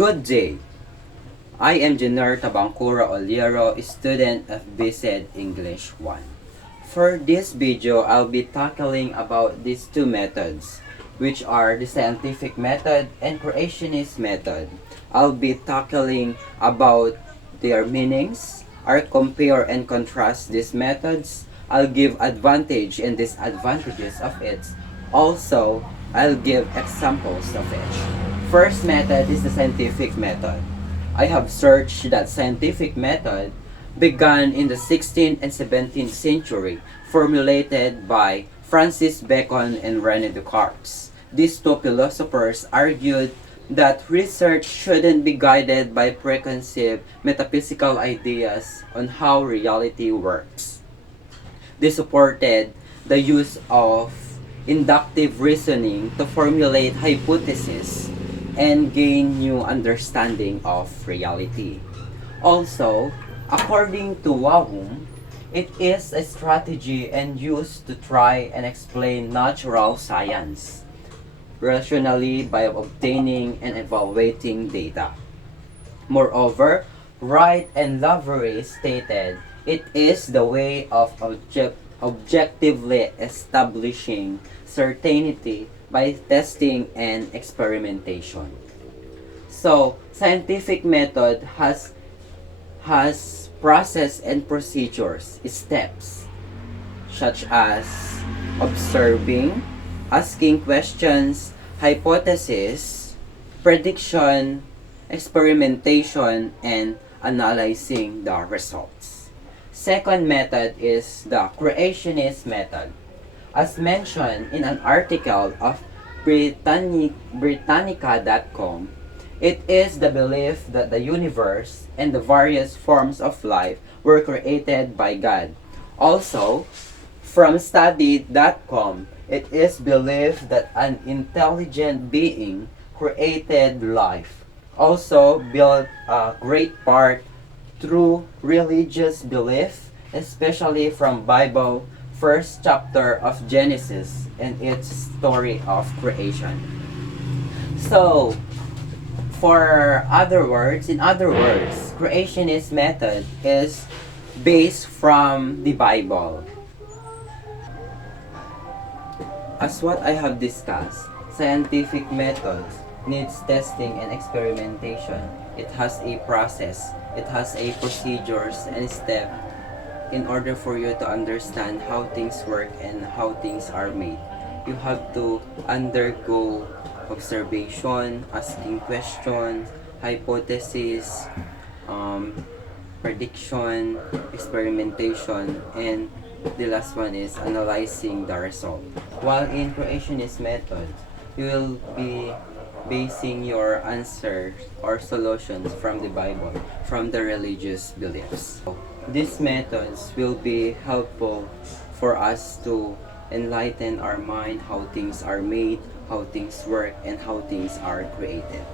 Good day. I am Jenner Tabancura Oliero, student of BSED English 1. For this video, I'll be tackling about these two methods, which are the scientific method and creationist method. I'll be tackling about their meanings. I'll compare and contrast these methods. I'll give advantage and disadvantages of it. Also, I'll give examples of each. First method is the scientific method. I have searched that scientific method began in the 16th and 17th century, formulated by Francis Bacon and René Descartes. These two philosophers argued that research shouldn't be guided by preconceived metaphysical ideas on how reality works. They supported the use of inductive reasoning to formulate hypotheses and gain new understanding of reality. Also, according to Wahum, it is a strategy and used to try and explain natural science rationally by obtaining and evaluating data. Moreover, Wright and Lavery stated it is the way of objectively establishing certainty by testing and experimentation. So, scientific method has process and procedures, steps, such as observing, asking questions, hypothesis, prediction, experimentation, and analyzing the results. Second method is the creationist method. As mentioned in an article of Britannica.com, it is the belief that the universe and the various forms of life were created by God. Also, from study.com, it is believed that an intelligent being created life. Also built a great part through religious belief, especially from Bible first chapter of Genesis and its story of creation. So, in other words, creationist method is based from the Bible. As what I have discussed, scientific methods needs testing and experimentation. It has a process, it has a procedures and step in order for you to understand how things work and how things are made. You have to undergo observation, asking questions, hypothesis, prediction, experimentation, and the last one is analyzing the result. While in creationist method, you will be basing your answers or solutions from the Bible, from the religious beliefs. These methods will be helpful for us to enlighten our mind how things are made, how things work, and how things are created.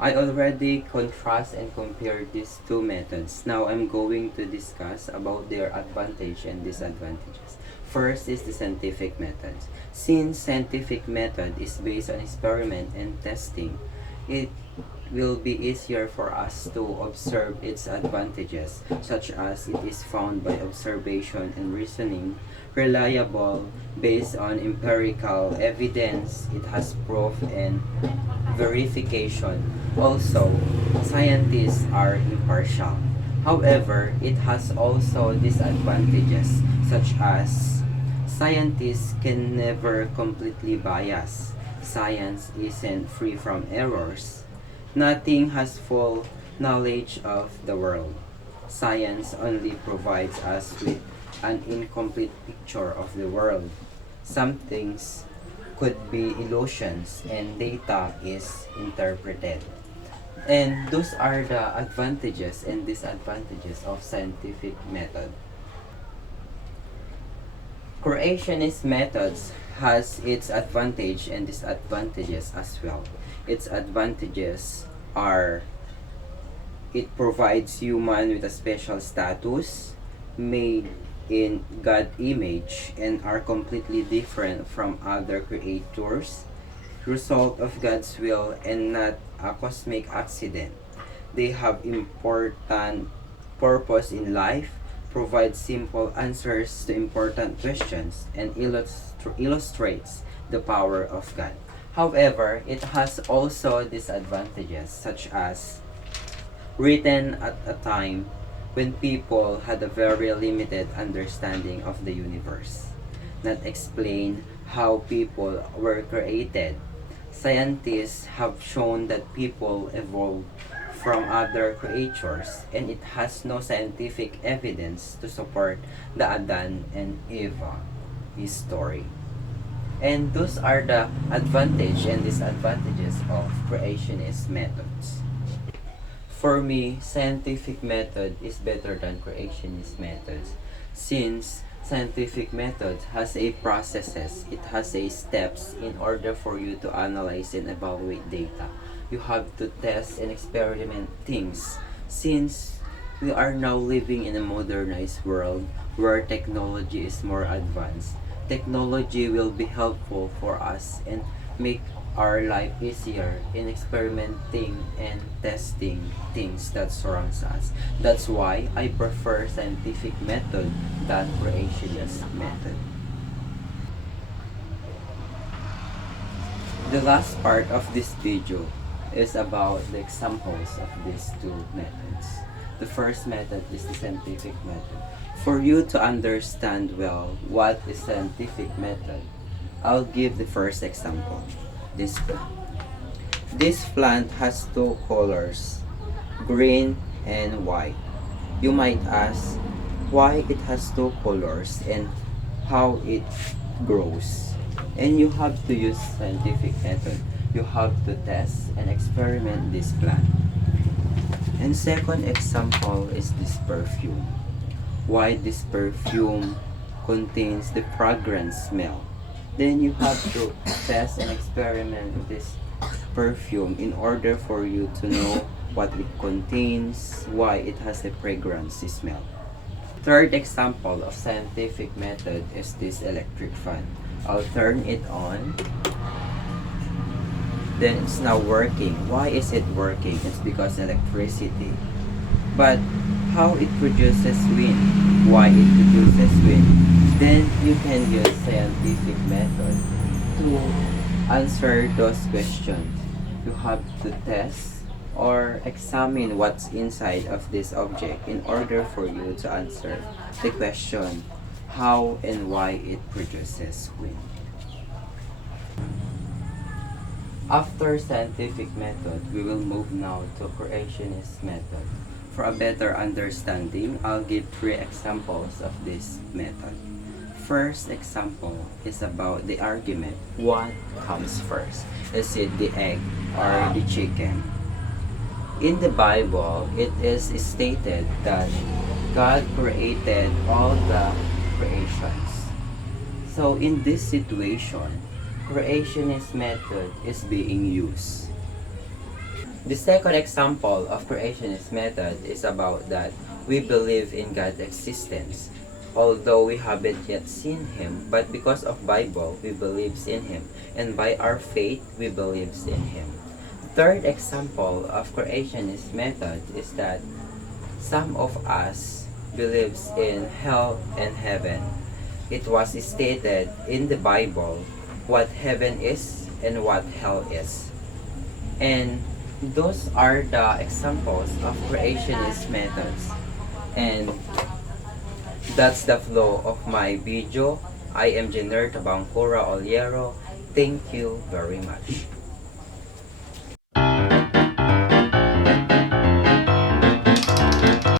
I already contrast and compared these two methods. Now I'm going to discuss about their advantage and disadvantages. First is the scientific method. Since scientific method is based on experiment and testing, it will be easier for us to observe its advantages, such as it is found by observation and reasoning, reliable, based on empirical evidence, it has proof and verification. Also, scientists are impartial. However, it has also disadvantages, such as scientists can never completely bias. Science isn't free from errors. Nothing has full knowledge of the world. Science only provides us with an incomplete picture of the world. Some things could be illusions and data is interpreted. And those are the advantages and disadvantages of scientific method. Creationist methods has its advantage and disadvantages as well. Its advantages are it provides human with a special status, made in God image and are completely different from other creators. result of God's will and not a cosmic accident. They have important purpose in life, provide simple answers to important questions, and illustrates the power of God. However, it has also disadvantages such as written at a time when people had a very limited understanding of the universe, not explain how people were created. Scientists have shown that people evolved from other creatures, and it has no scientific evidence to support the Adam and Eva story. And those are the advantage and disadvantages of creationist methods. For me, scientific method is better than creationist methods since scientific method has a processes, it has a steps in order for you to analyze and evaluate data. You have to test and experiment things since we are now living in a modernized world where technology is more advanced. Technology will be helpful for us and make our life easier in experimenting and testing things that surrounds us. That's why I prefer scientific method than creationist method. The last part of this video is about the examples of these two methods. The first method is the scientific method. For you to understand well what is scientific method, I'll give the first example. This plant. This plant has two colors, green and white. You might ask why it has two colors and how it grows. And you have to use scientific method. You have to test and experiment this plant. And second example is this perfume. Why this perfume contains the fragrance smell. Then you have to test and experiment this perfume in order for you to know what it contains, why it has a fragrance smell. Third example of scientific method is this electric fan. I'll turn it on. Then it's now working. Why is it working? It's because electricity. But how it produces wind? Why it produces wind? Then you can use scientific method to answer those questions. You have to test or examine what's inside of this object in order for you to answer the question how and why it produces wind. After scientific method, we will move now to creationist method. For a better understanding, I'll give three examples of this method. First example is about the argument. What comes first? Is it the egg or the chicken? In the Bible, it is stated that God created all the creations. So in this situation, creationist method is being used. The second example of creationist method is about that we believe in God's existence. Although we haven't yet seen Him, but because of Bible, we believes in Him. And by our faith, we believes in Him. Third example of creationist method is that some of us believes in hell and heaven. It was stated in the Bible what heaven is and what hell is. And those are the examples of creationist methods. And that's the flow of my video. I am Jenner Tabangcora Oliero. Thank you very much.